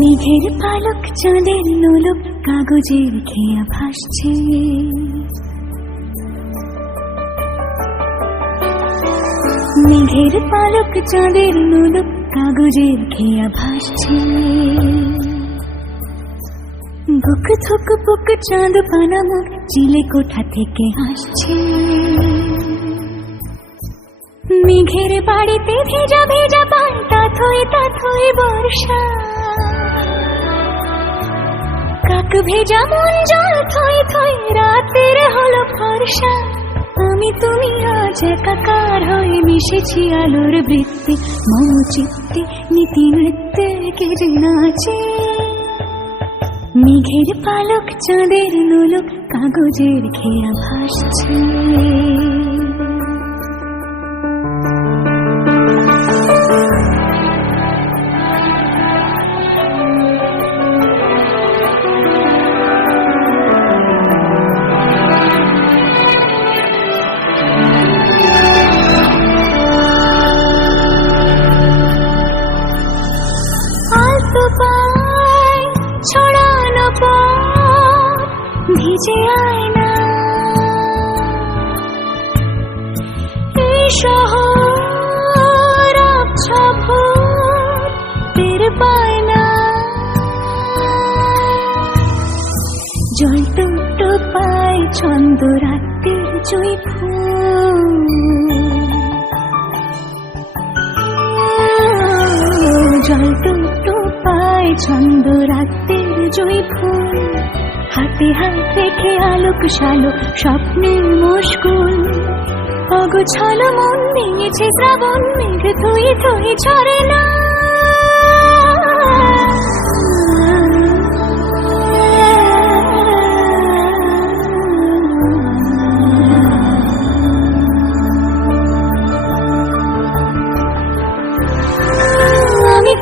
মেঘের পালক চাঁদের নোলক কাগজের খেয়া ভাসছে, মেঘের পালক চাঁদের নোলক কাগজের খেয়া ভাসছে। বুক থুক বুক চাঁদ পানা মুখ চিলে কোঠা থেকে হাসছে। মেঘের বাড়িতে ভেজা ভেজা পাল্টা থই বর্ষা, কাক ভেজা মন জল থই রাতের হলো ফর্সা। আমি তুমি আজ একাকার হয়ে মিশেছি আলোর বৃত্তে, মন চিত্তে নীতি নৃত্যে কে যে নাচে। মেঘের পালক চাঁদের নোলক কাগজের খেয়া ভাসছে। ছড়ানো পথ ভিজে আয়না, এই শহর আবছা ভোর টের পায় না। জল টুটো পায় ছন্দ রাতের জুঁই ফুল, জল টুটো পায় ছন্দ রাতের জুঁই ফুল। হাতে হাত রেখে আলোক শালোক স্বপ্নের মুশকুল, অগোছালো মন ভেঙেছে শ্রাবণ মেঘ থই ঝরে না।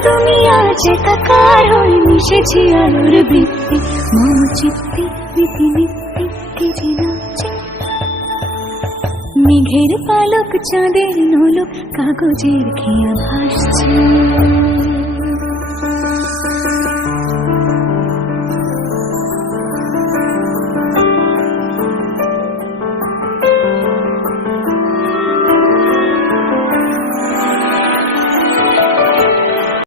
তুমি আজ একাকার হয়ে মিশেছি আলোর বৃত্তে, মন চিত্তে নীতি নৃত্যে কে যে নাচে। মেঘের পালক চাঁদের নোলক কাগজের খেয়া ভাসছে।